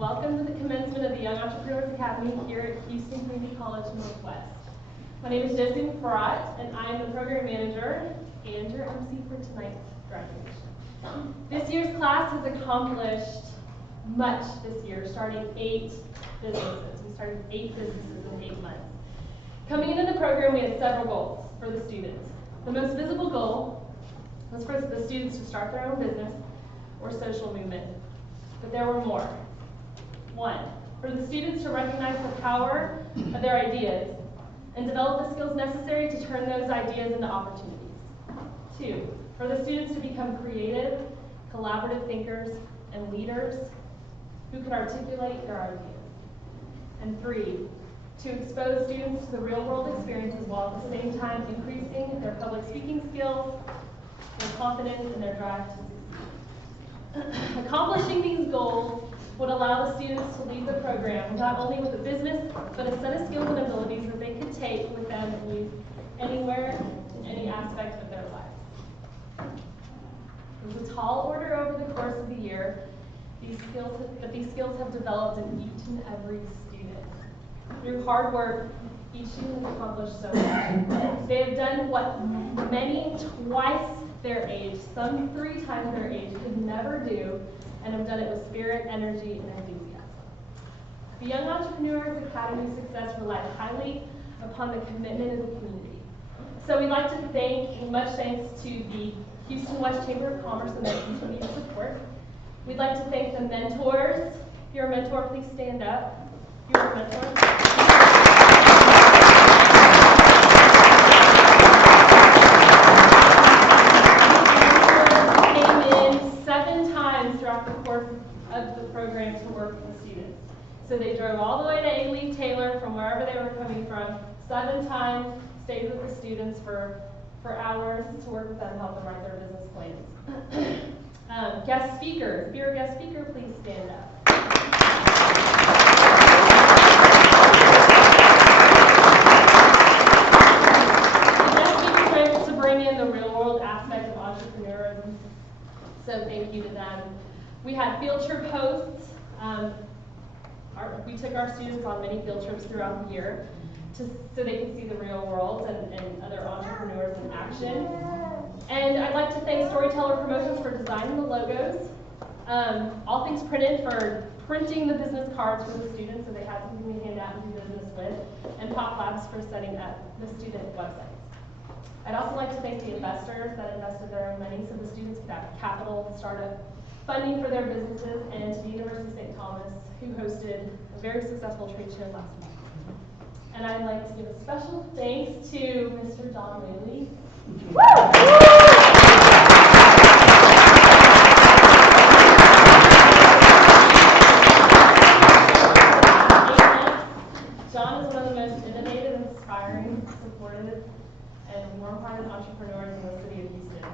Welcome to the commencement of the Young Entrepreneurs Academy here at Houston Community College Northwest. My name is Josephine Farrat, and I am the program manager and your MC for tonight's graduation. This year's class has accomplished much this year, starting 8 businesses. We started 8 businesses in 8 months. Coming into the program, we had several goals for the students. The most visible goal was for the students to start their own business or social movement, but there were more. 1, for the students to recognize the power of their ideas and develop the skills necessary to turn those ideas into opportunities. 2, for the students to become creative, collaborative thinkers and leaders who can articulate their ideas. And 3, to expose students to the real-world experiences while at the same time increasing their public speaking skills, their confidence, and their drive to succeed. Accomplishing these goals would allow the students to leave the program not only with a business, but a set of skills and abilities that they could take with them and use anywhere, in any aspect of their life. It was a tall order over the course of the year, but these skills have developed in each and every student. Through hard work, each student has accomplished so much. They have done what many twice their age, some 3 times their age, could never do, and have done it with spirit, energy, and enthusiasm. The Young Entrepreneurs Academy's success relied highly upon the commitment of the community. So we'd like to thank, much thanks to the Houston West Chamber of Commerce and their continued support. We'd like to thank the mentors. If you're a mentor, please stand up. If you're a mentor. Of the program to work with the students. So they drove all the way to Alief Taylor from wherever they were coming from, 7 times, stayed with the students for hours to work with them, help them write their business plans. Guest speakers, if you're a guest speaker, please stand up. The guest speakers were able to bring in the real world aspect of entrepreneurism, so thank you to them. We had field trip hosts. We took our students on many field trips throughout the year so they can see the real world and other entrepreneurs in action. And I'd like to thank Storyteller Promotions for designing the logos. All Things Printed for printing the business cards for the students so they had something to hand out and do business with. And Pop Labs for setting up the student websites. I'd also like to thank the investors that invested their own money so the students could have capital to start up funding for their businesses, and to the University of St. Thomas, who hosted a very successful trade show last month. And I'd like to give a special thanks to Mr. Don Whaley. John is one of the most innovative, inspiring, supportive, and warm-hearted entrepreneurs in the city of Houston.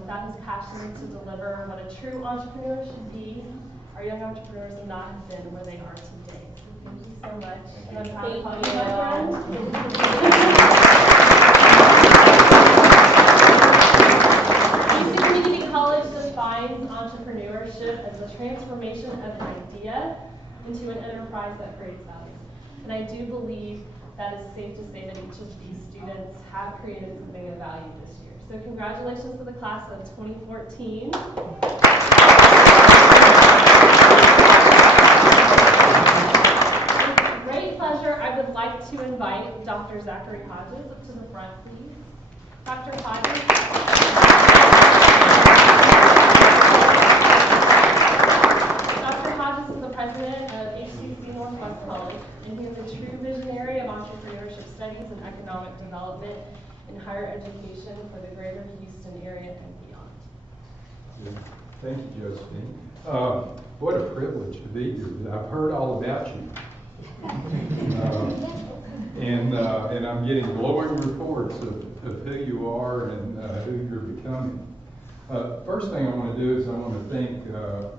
Without his passion to deliver what a true entrepreneur should be, our young entrepreneurs would not have been where they are today. So thank you so much. And I'm proud to call you my friend. Houston Community College defines entrepreneurship as the transformation of an idea into an enterprise that creates value. And I do believe that it's safe to say that each of these students have created something of value this year. So congratulations to the class of 2014. With great pleasure, I would like to invite Dr. Zachary Hodges up to the front, please. Dr. Hodges. Dr. Hodges is the president of HCC Northwest College, and he is a true visionary of entrepreneurship studies and economic development in higher education for the greater Houston area and beyond. Yeah. Thank you, Josephine. What a privilege to be here. I've heard all about you. And I'm getting glowing reports of who you are and who you're becoming. First thing I want to do is I want to thank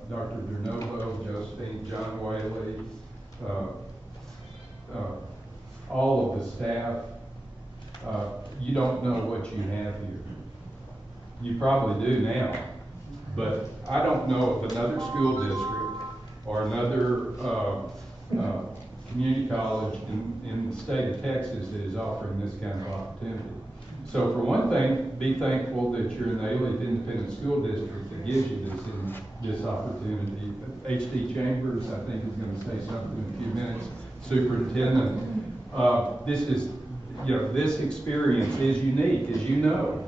Dr. DeNovo, Josephine, John Whaley, all of the staff. You don't know what you have here. You probably do now, but I don't know of another school district or another community college in the state of Texas that is offering this kind of opportunity. So for one thing, be thankful that you're in the Alief Independent School District that gives you this opportunity. H.D. Chambers, I think, is going to say something in a few minutes. Superintendent, this experience is unique, as you know.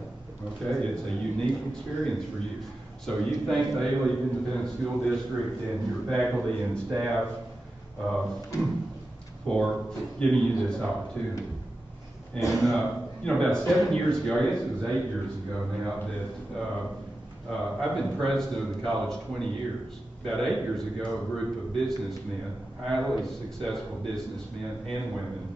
Okay, it's a unique experience for you. So you thank the Alief Independent School District and your faculty and staff for giving you this opportunity. And about 7 years ago, I guess it was 8 years ago now, that I've been president of the college 20 years. About 8 years ago, a group of businessmen, highly successful businessmen and women,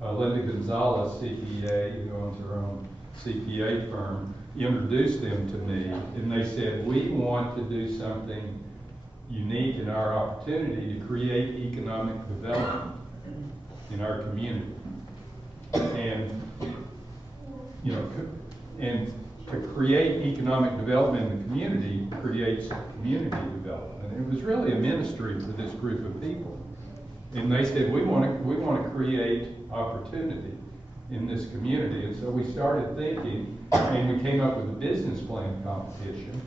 Linda Gonzalez, CPA, who owns her own CPA firm, introduced them to me, and they said, we want to do something unique in our opportunity to create economic development in our community. And and to create economic development in the community creates community development. And it was really a ministry for this group of people. And they said, we want to create opportunity in this community. And so we started thinking, and we came up with a business plan competition.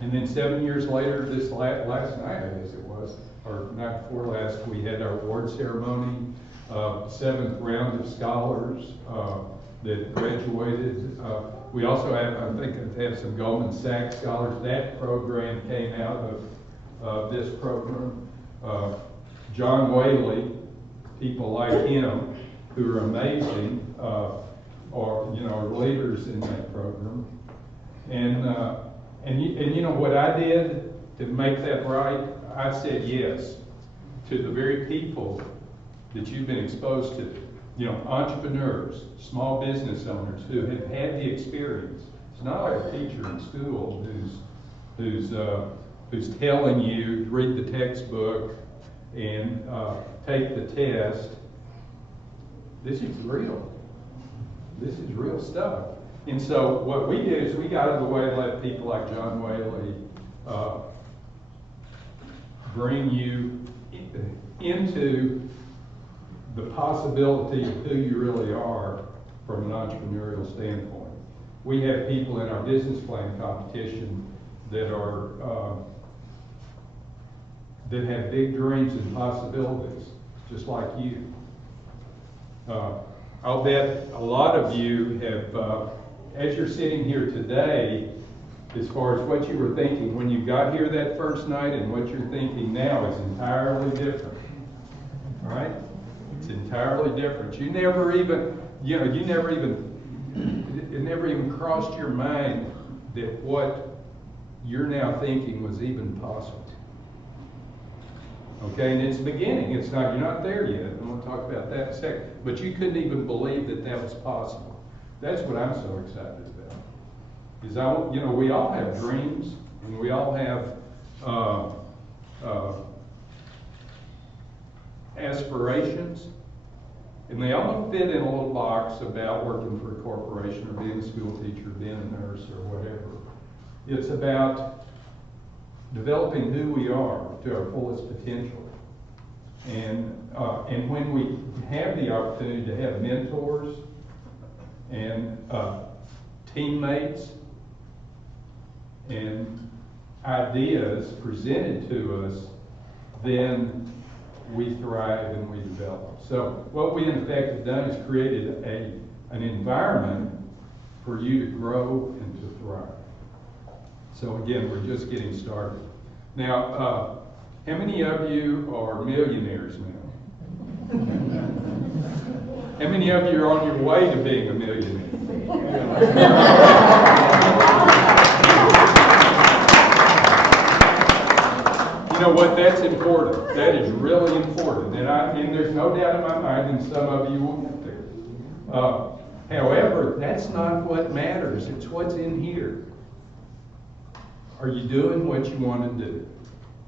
And then 7 years later, this last night, I guess it was, or night before last, we had our award ceremony, 7th round of scholars that graduated. We also have, I think, have some Goldman Sachs scholars. That program came out of this program. John Whaley, people like him who are amazing, are leaders in that program. And what I did to make that right, I said yes to the very people that you've been exposed to. Entrepreneurs, small business owners who have had the experience. It's not like a teacher in school who's telling you to read the textbook and take the test. This is real. This is real stuff. And so what we did is we got out of the way and let people like John Whaley bring you into the possibility of who you really are from an entrepreneurial standpoint. We have people in our business plan competition that have big dreams and possibilities, just like you. I'll bet a lot of you have, as you're sitting here today, as far as what you were thinking when you got here that first night and what you're thinking now is entirely different. All right? It's entirely different. It never even crossed your mind that what you're now thinking was even possible. Okay, and it's beginning. You're not there yet. I'm going to talk about that in a second. But you couldn't even believe that was possible. That's what I'm so excited about. We all have dreams, and we all have aspirations, and they all don't fit in a little box about working for a corporation or being a school teacher, being a nurse, or whatever. It's about developing who we are to our fullest potential. And when we have the opportunity to have mentors and teammates and ideas presented to us, then we thrive and we develop. So what we in effect have done is created an environment for you to grow and to thrive. So again, we're just getting started. Now, how many of you are millionaires now? How many of you are on your way to being a millionaire? You know what? That's important. That is really important. And there's no doubt in my mind, and some of you will get there. However, that's not what matters. It's what's in here. Are you doing what you want to do?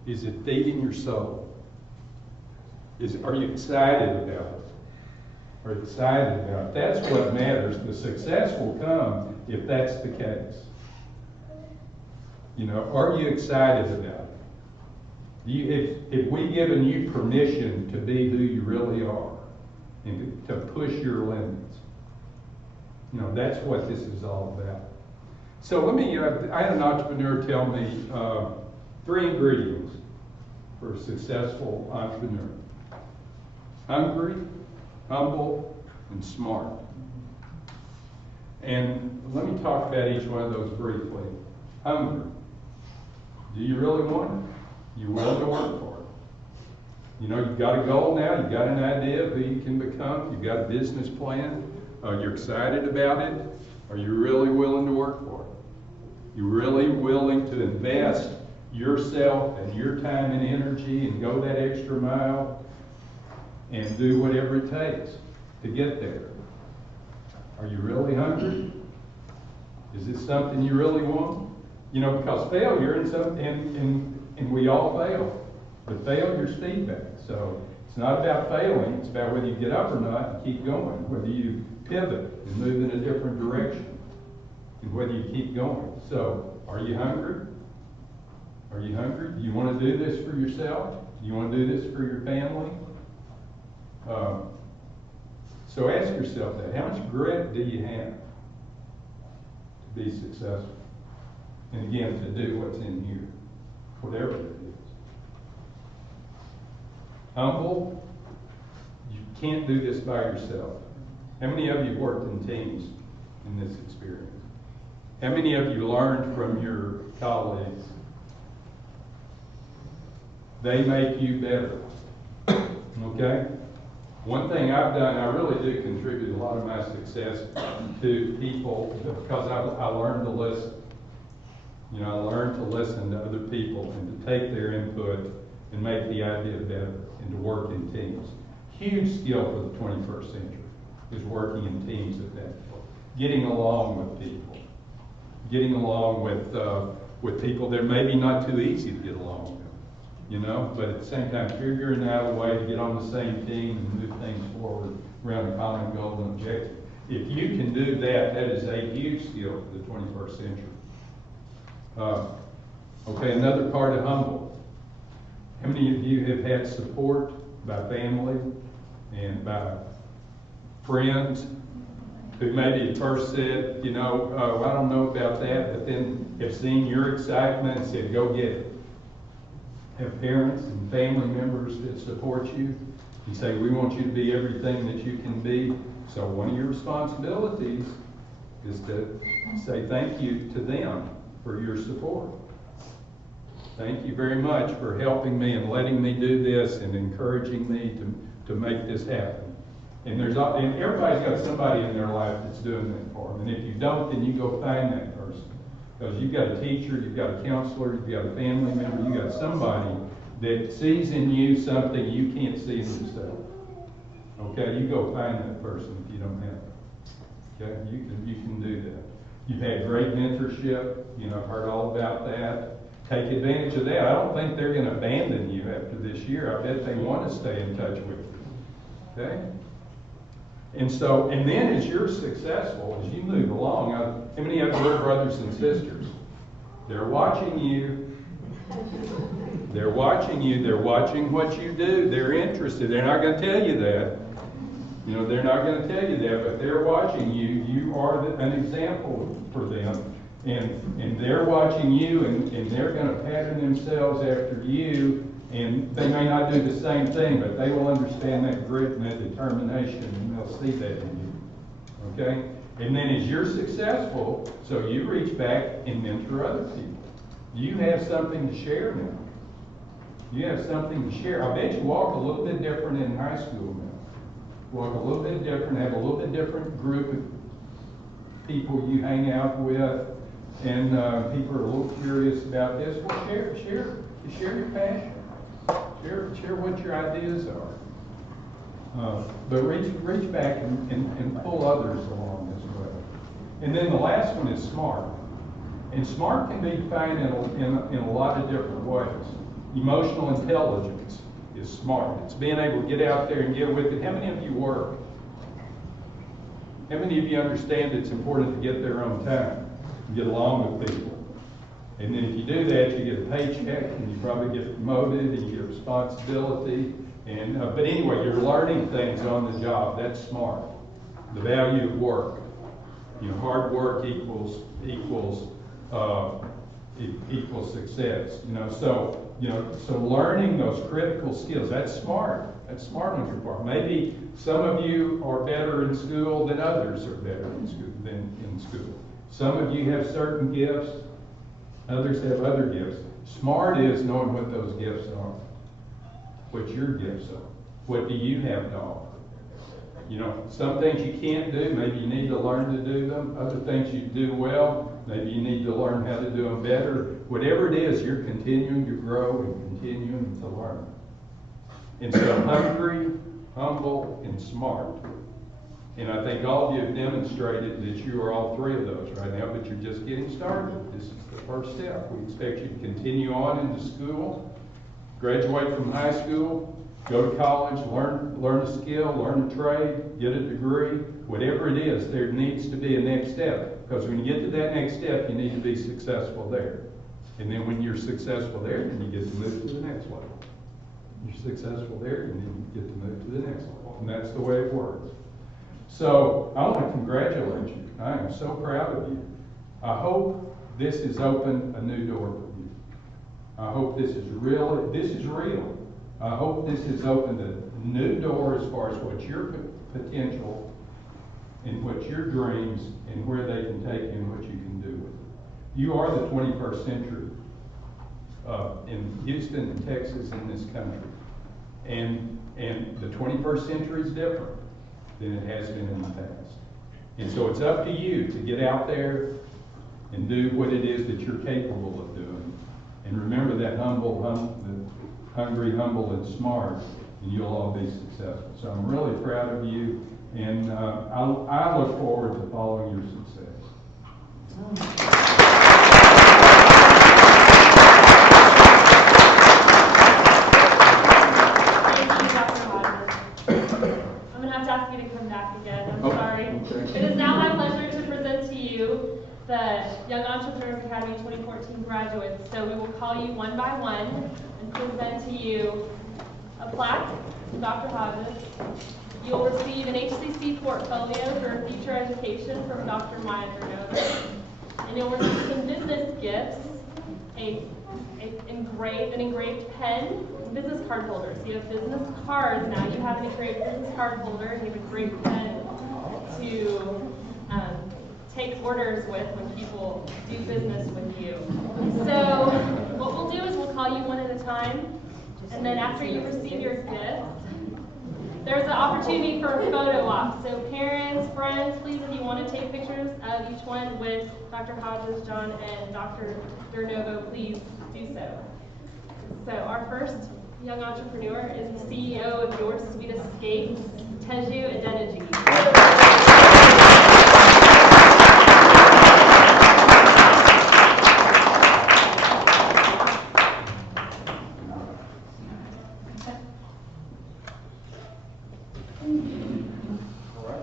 Is it feeding your soul? Are you excited about it? Are you excited about it? That's what matters. The success will come if that's the case. Are you excited about it? If we given you permission to be who you really are and to push your limits, that's what this is all about. So I had an entrepreneur tell me 3 ingredients for a successful entrepreneur: hungry, humble, and smart. And let me talk about each one of those briefly. Hungry. Do you really want it? You willing to work for it? You've got a goal now, you've got an idea of who you can become, you've got a business plan, you're excited about it. Are you really willing to work for it? You're really willing to invest yourself and your time and energy and go that extra mile and do whatever it takes to get there? Are you really hungry? Is this something you really want? Because failure, and we all fail, but failure's feedback. So it's not about failing, it's about whether you get up or not and keep going, whether you pivot and move in a different direction, and whether you keep going. So, are you hungry? Are you hungry? Do you want to do this for yourself? Do you want to do this for your family? So ask yourself that. How much grit do you have to be successful? And again, to do what's in here, whatever it is. Humble, you can't do this by yourself. How many of you worked in teams in this experience? How many of you learned from your colleagues? They make you better. Okay? One thing I've done, I really do contribute a lot of my success to people because I learned to listen. I learned to listen to other people and to take their input and make the idea better and to work in teams. Huge skill for the 21st century is working in teams at that point. Getting along with people. Getting along with people that are maybe not too easy to get along with. But at the same time, figuring out a way to get on the same team and move things forward around a common goal and objective. If you can do that, that is a huge skill for the 21st century. Okay, another part of humble. How many of you have had support by family and by friends who maybe at first said, I don't know about that, but then have seen your excitement and said, go get it. Have parents and family members that support you and say, we want you to be everything that you can be. So one of your responsibilities is to say thank you to them for your support. Thank you very much for helping me and letting me do this and encouraging me to make this happen. And everybody's got somebody in their life that's doing that for them. And if you don't, then you go find that person. Because you've got a teacher, you've got a counselor, you've got a family member, you've got somebody that sees in you something you can't see in yourself. Okay, you go find that person if you don't have it. Okay, you can do that. You've had great mentorship, I've heard all about that. Take advantage of that. I don't think they're going to abandon you after this year. I bet they want to stay in touch with you. Okay? And then as you're successful, as you move along, how many of you are brothers and sisters? They're watching you. They're watching you. They're watching what you do. They're interested. They're not going to tell you that. They're not going to tell you that, but they're watching you. You are an example for them. And they're watching you, and they're going to pattern themselves after you. And they may not do the same thing, but they will understand that grit and that determination, and they'll see that in you. Okay? And then as you're successful, so you reach back and mentor other people. You have something to share now. You have something to share. I bet you walk a little bit different in high school now. Walk a little bit different, have a little bit different group of people you hang out with, and people are a little curious about this. Well, share your passion. Share what your ideas are. But reach back and pull others along as well. And then the last one is smart. And smart can be defined in a lot of different ways. Emotional intelligence is smart. It's being able to get out there and get with it. How many of you work? How many of you understand it's important to get their own time and get along with people? And then if you do that, you get a paycheck, and you probably get promoted, and you get responsibility. And but anyway, you're learning things on the job. That's smart. The value of work. You know, hard work equals success. So learning those critical skills. That's smart. That's smart on your part. Maybe some of you are better in school than others are better in school. Some of you have certain gifts. Others have other gifts. Smart is knowing what those gifts are. What your gifts are. What do you have to offer? You know, some things you can't do, maybe you need to learn to do them. Other things you do well, maybe you need to learn how to do them better. Whatever it is, you're continuing to grow and continuing to learn. And so hungry, humble, and smart. And I think all of you have demonstrated that you are all three of those right now, but you're just getting started. This is the first step. We expect you to continue on into school, graduate from high school, go to college, learn a skill, learn a trade, get a degree, whatever it is, there needs to be a next step. Because when you get to that next step, you need to be successful there. And then when you're successful there, then you get to move to the next level. You're successful there, and then you get to move to the next level. And that's the way it works. So I want to congratulate you. I am so proud of you. I hope this has opened a new door for you. I hope this is real. This is real. I hope this has opened a new door as far as what your potential and what your dreams and where they can take you and what you can do with it. You are the 21st century in Houston and Texas in this country. And the 21st century is different than it has been in the past. And so it's up to you to get out there and do what it is that you're capable of doing. And remember that hungry, humble, and smart, and you'll all be successful. So I'm really proud of you, and I look forward to following your success. Thank you, Dr. Hodges. I'm going to have to ask you to come back again. I'm sorry. Okay. It is now my pleasure to present to you the Young Entrepreneurs Academy 2014 graduates. So we will call you one by one and present to you a plaque from Dr. Hodges. You'll receive an HCC portfolio for future education from Dr. Maya Dernova. And you'll receive some business gifts, an engraved pen, business card holder. So you have business cards now. You have an engraved business card holder, and you have a great pen to take orders with when people do business with you. So what we'll do is we'll call you one at a time, and then after you receive your gift, there's an opportunity for a photo op. So parents, friends, please, if you want to take pictures of each one with Dr. Hodges, John, and Dr. Dernova, please do so. So our first young entrepreneur is the CEO of Your Sweet Escape, Teju Adeniji.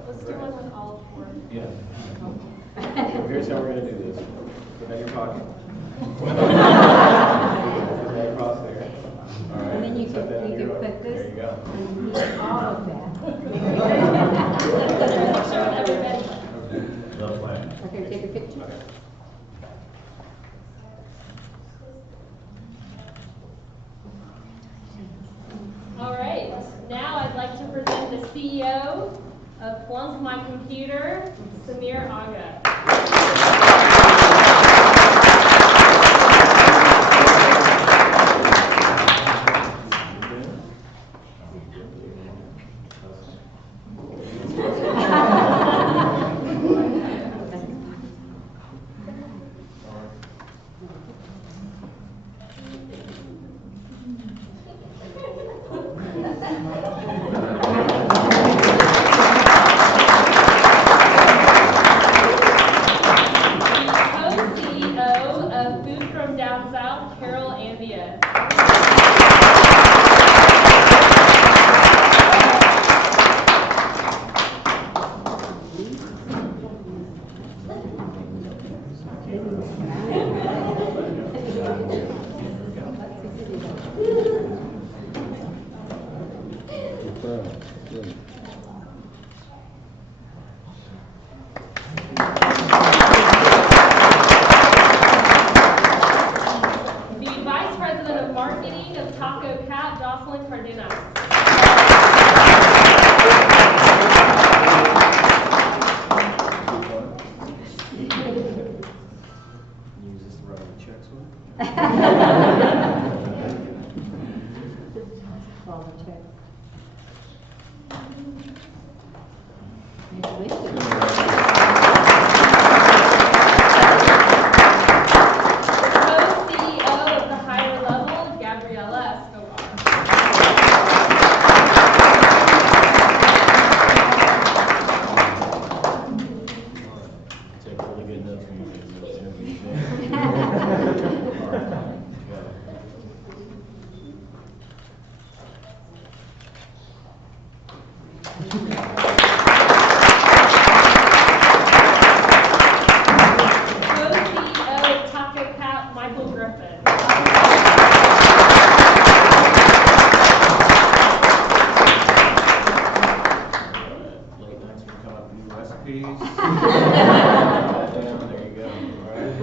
Let's do one with all four. Yeah. So here's how we're going to do this. Put that in your pocket. Put that across there. All right. And then you Set could that on your- put this. There you go. All of that. Picture with everybody. Love plan. Okay, take a picture. Okay. All right, now I'd like to present the CEO of Flunk My Computer, Samir Aga. The Vice President of Marketing of Taco Cat, Jocelyn Cardenas. Use this to write your checks with. Volunteer. Co-CEO of the higher level, Gabriella Escobar. Take really good notes when you get this interview. All right. Yeah. Co-CEO of Taco Cat, Michael Griffin. Late nights we come up with new recipes. There you go. All right.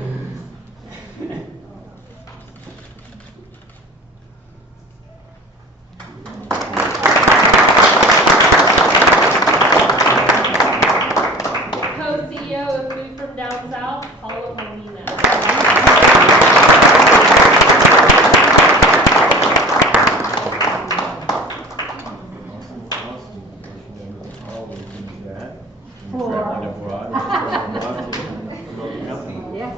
Co-CEO of Food from Down South, Paula Molina. Traveling abroad, to promote the company. Yes.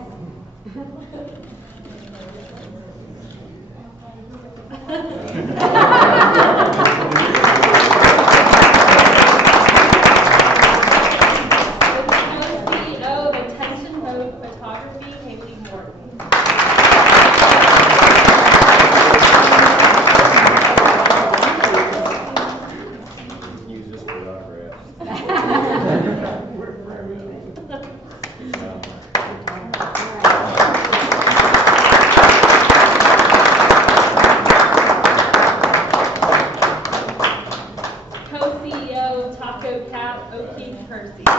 Co-CEO of Attention Vogue Photography, Haley Morton. Use this for autographs. Co-CEO of Taco Cat, O'Keefe Kersey. Of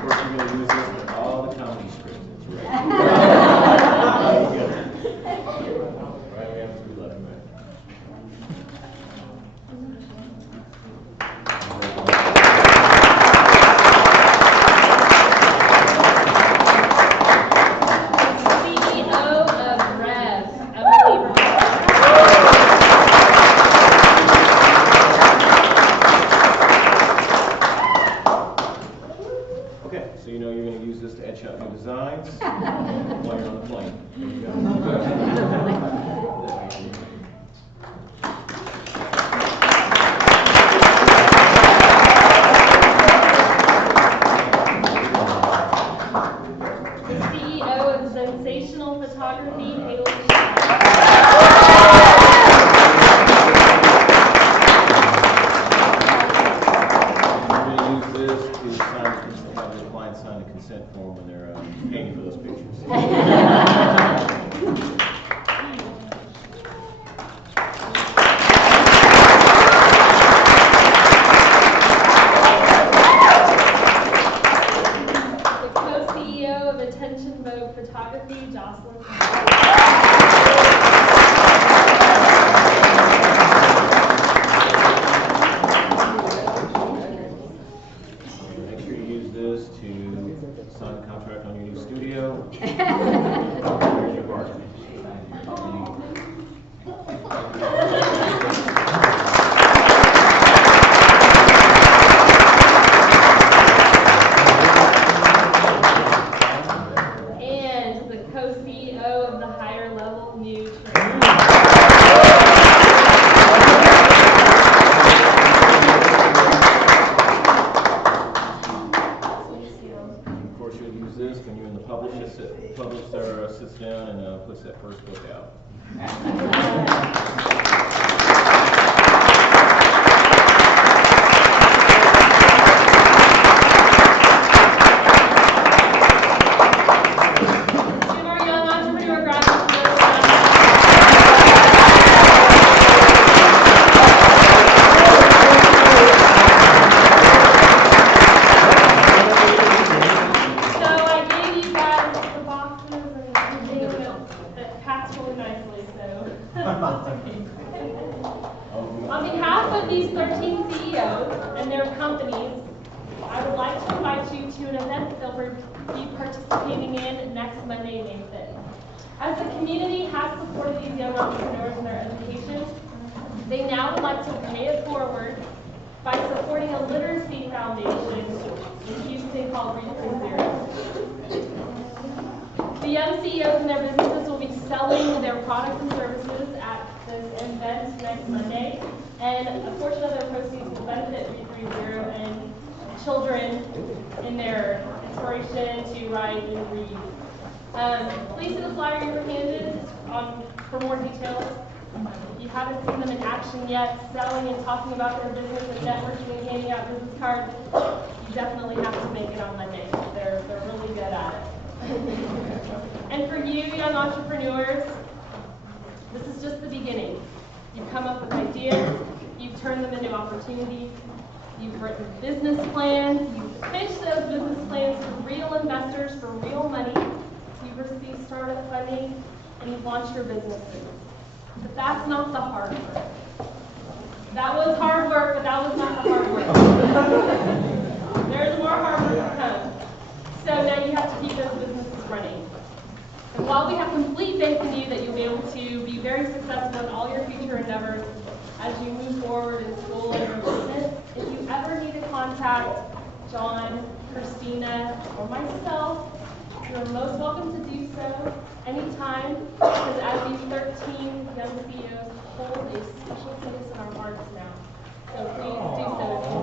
course, you're gonna use this for all the comedy scripts. That's right. There you go. Right, we have two left, CEO of Rev, Emily Rivera. Okay, so you know you're gonna use this to etch out new designs while you're on the plane. There you go. CEO of Sensational Photography, Haley Shaw. We're gonna use this to sign, have the client sign the consent form when they're paying for those pictures. The co-CEO of Attention Vogue Photography, Jocelyn. Make sure you use this to sign the contract on your new studio. Here's your mark. And the co-CEO of the higher level new training. Of course, you'll use this when you're in the publisher sits down and puts that first book out. Give our young entrepreneur On behalf of these 13 CEOs and their companies, I would like to invite you to an event that they'll be participating in next Monday, May 5th. As the community has supported these young entrepreneurs in their education, they now would like to pay it forward by supporting a literacy foundation in Houston called 330. The young CEOs and their businesses will be selling their products and services at this event next Monday, and a portion of their proceeds will benefit 330 and children in their inspiration to write and read. Please see the flyer you were handed for more details. If you haven't seen them in action yet, selling and talking about their business and networking and handing out business cards, you definitely have to make it on Monday. They're really good at it. And for you, young entrepreneurs, this is just the beginning. You've come up with ideas, you've turned them into opportunities, you've written business plans, you've pitched those business plans to real investors for real money, you've received startup funding, and you've launched your businesses. But that's not the hard work. That was hard work, but that was not the hard work. There's more hard work to come. So now you have to keep those businesses running. And while we have complete faith in you that you'll be able to be very successful in all your future endeavors as you move forward in school and your business, if you ever need to contact John, Christina, or myself, you're most welcome to do so anytime, because as these 13 young CEOs hold a special place in our hearts now. So please do so if you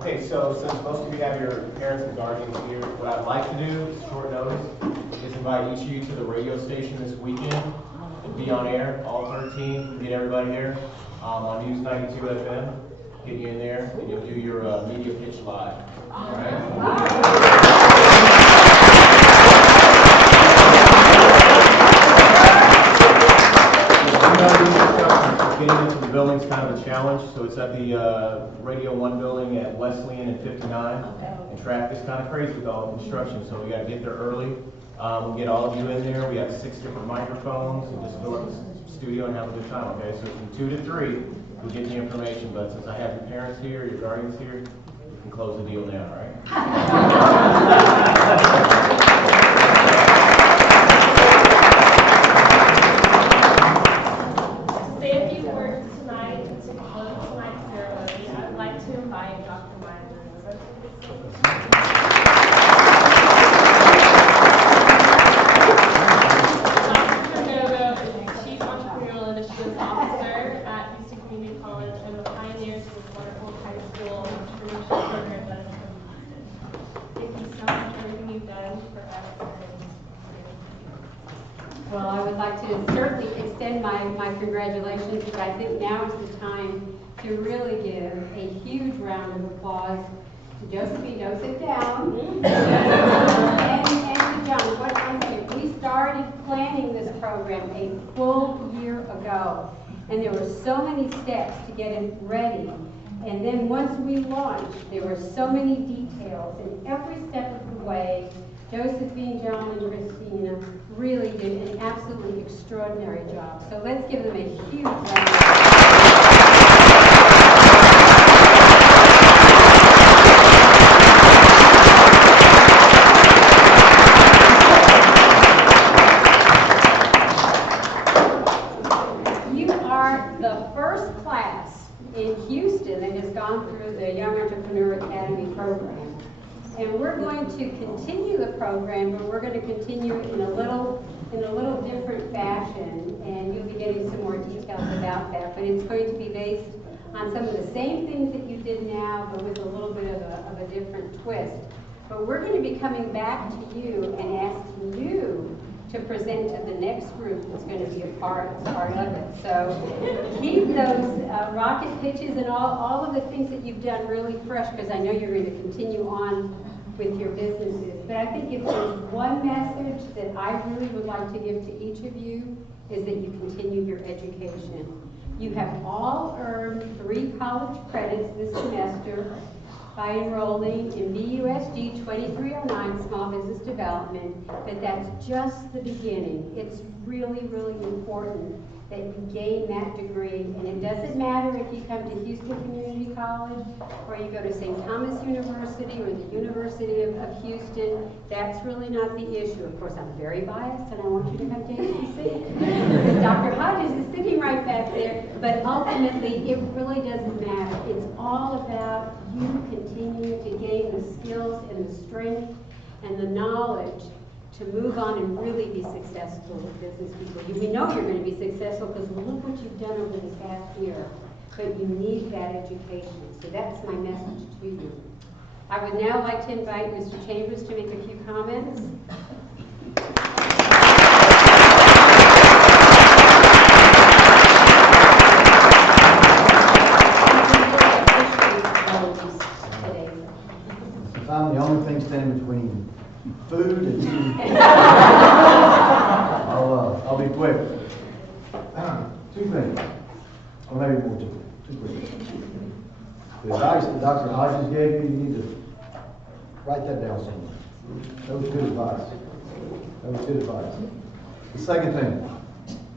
Okay, so since most of you have your parents and guardians here, what I'd like to do, short notice, is invite each of you to the radio station this weekend. It'll be on air, all 13, get everybody there, on News 92 FM. Get you in there, and you'll do your media pitch live. All right? Getting into the building's kind of a challenge, so it's at the Radio 1 building at Wesleyan and 59. And traffic is kind of crazy with all the construction, so we got to get there early. We'll get all of you in there. We have 6 different microphones, and just fill up the studio and have a good time, okay? So from 2 to 3, we'll get the information, but since I have your parents here, your guardians here, we can close the deal now, all right? Well, I would like to certainly extend my congratulations, but I think now is the time to really give a huge round of applause to Josephine. Don't sit down. and to John. What I said, we started planning this program a full year ago, and there were so many steps to get it ready. And then once we launched, there were so many details, and every step of the way, Josephine, John, and Christina really did an absolutely extraordinary job. So let's give them a huge round of applause. You are the first class in Houston that has gone through the Young Entrepreneur Academy program. And we're going to continue the program, but we're going to continue it in a little different fashion, and you'll be getting some more details about that. But it's going to be based on some of the same things that you did now, but with a little bit of a different twist. But we're going to be coming back to you and asking you to present to the next group that's going to be a part of it. So keep those rocket pitches and all of the things that you've done really fresh, because I know you're going to continue on with your businesses. But I think if there's one message that I really would like to give to each of you, is that you continue your education. You have all earned 3 college credits this semester by enrolling in BUSD 2309, Small Business Development, but that's just the beginning. It's really, really important that you gain that degree, and it doesn't matter if you come to Houston Community College or you go to St. Thomas University or the University of Houston. That's really not the issue. Of course, I'm very biased and I want you to come to HCC because Dr. Hodges is sitting right back there, but ultimately it really doesn't matter. It's all about you continuing to gain the skills and the strength and the knowledge to move on and really be successful with business people. We know you're going to be successful because look what you've done over this past year, but you need that education. So that's my message to you. I would now like to invite Mr. Chambers to make a few comments. I'm the only thing standing between food and eating. I'll be quick. 2 things, or maybe more, 2 quick. The advice that Dr. Hodges gave you, you need to write that down somewhere. That was good advice. That was good advice. The second thing,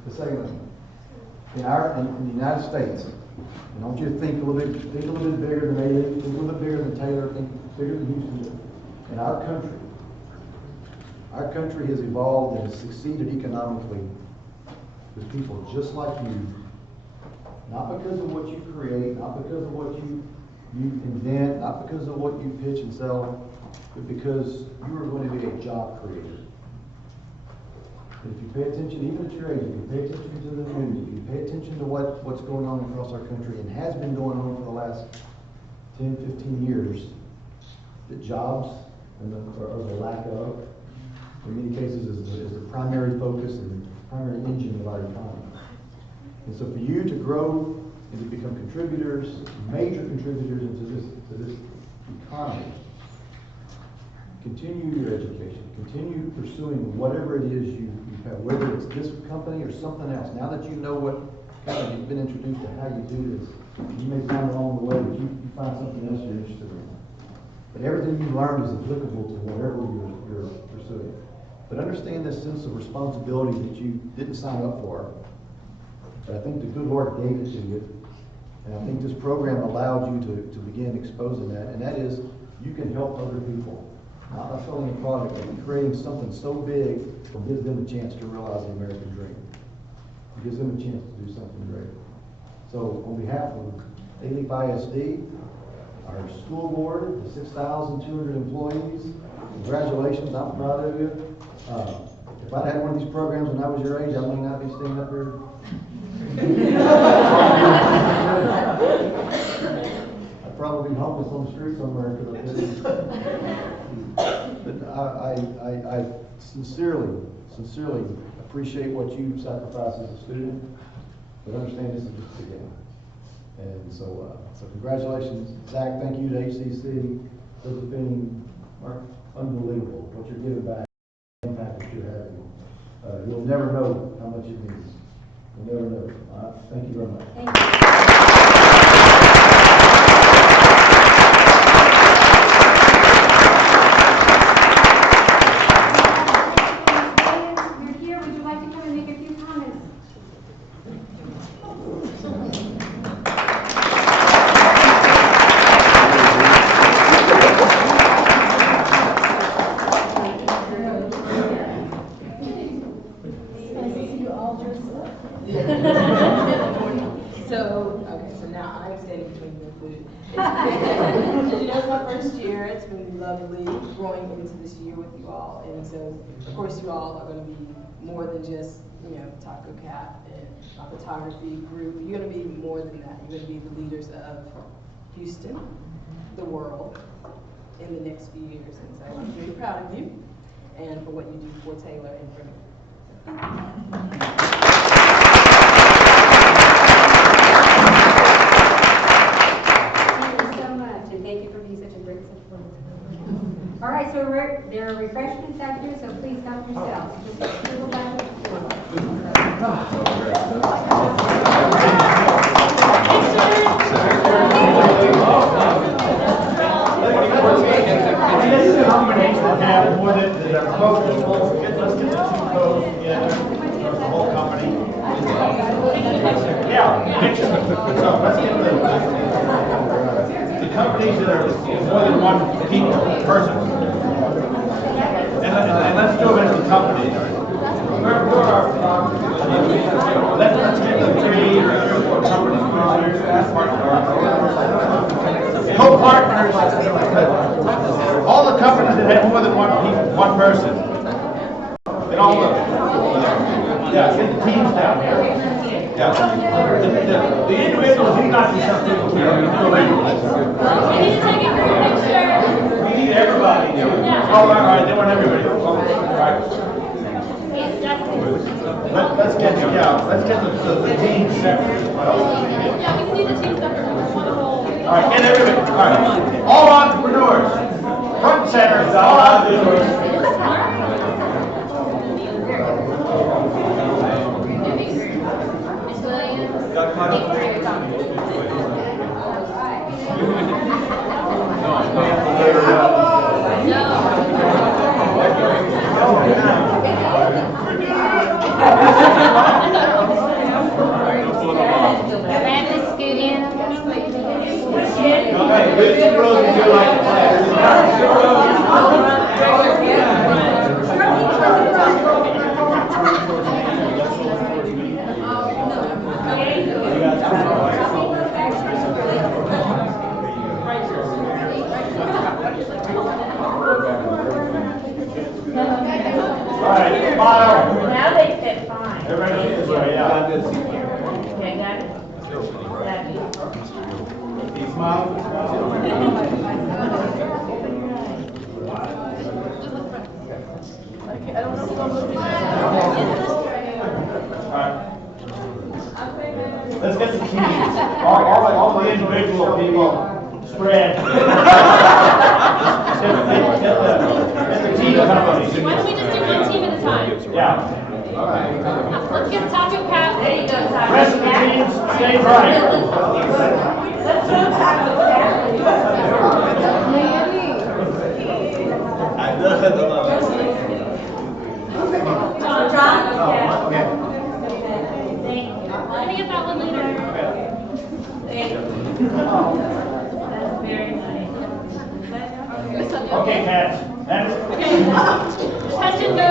in the United States, I want you to think a little bit bigger than Alief, think a little bit bigger than Taylor, think bigger than Houston. In our country has evolved and has succeeded economically with people just like you, not because of what you create, not because of what you invent, not because of what you pitch and sell, but because you are going to be a job creator. And if you pay attention, even at your age, if you pay attention to the news, if you pay attention to what's going on across our country and has been going on for the last 10, 15 years, that jobs or the lack of, in many cases, is the primary focus and primary engine of our economy. And so for you to grow and to become contributors, major contributors into this economy, continue your education, continue pursuing whatever it is you have, whether it's this company or something else. Now that you know what kind of you've been introduced to how you do this, you may find along the way that you find something else you're interested in. But everything you learn is applicable to whatever you're pursuing. But understand this sense of responsibility that you didn't sign up for. But I think the good Lord gave it to you. And I think this program allowed you to begin exposing that. And that is, you can help other people. Not by selling a product, but creating something so big that gives them a chance to realize the American dream. It gives them a chance to do something great. So on behalf of Alief ISD, our school board, the 6,200 employees, congratulations, I'm proud of you. If I'd had one of these programs when I was your age, I may not be staying up here. I'd probably be homeless on the street somewhere. But I sincerely appreciate what you sacrifice as a student, but understand this is just the beginning. And so congratulations, Zach. Thank you to HCC. Josephine, Mark, unbelievable what you're giving back, the impact that you're having. You'll never know how much it means. You'll never know. Thank you very much. Thank you. So now I'm standing between you and food. You know, it's my first year. It's been lovely growing into this year with you all. And so, of course, you all are going to be more than just, Taco Cat and our photography group. You're going to be more than that. You're going to be the leaders of Houston, the world, in the next few years. And so I'm very proud of you and for what you do for Taylor and for me. Thank you for being such a great support. All right, so there are refreshments out here, so please help yourselves. This is a combination of have more than the code. Let's get the two codes together, the whole company. Yeah, picture. So let's get the companies that are more than one person. And let's do it as a company. Let's get the 3 or 4 companies. Co-partners. All the companies that have more than one person. And all of them. Yeah, get the teams down here. Yeah. The individuals, you got to some people here. We need to take a group picture. We need everybody. Yeah. Oh, all right, they want everybody. All right. Let's get the teams separate as well. Yeah, we can do the team separate. All right, get everybody. All right. All entrepreneurs. Front and center. All entrepreneurs. Okay, which rows would you like to play? All right, smile. Now they fit fine. Everybody is right, yeah. Okay, got it? Got it. Smile. Let's get the teams. All the individual people spread. Get the team companies. Why don't we just do one team at a time? Yeah. Let's get Taco Cat. There you go, Ty. Rest of the teams, stay bright. Let's go Taco Cat. John? Yeah. Okay. Thank you. Let me get that one later. Thank you. That's very nice. Okay, Cash. Next. Okay. Attention, go.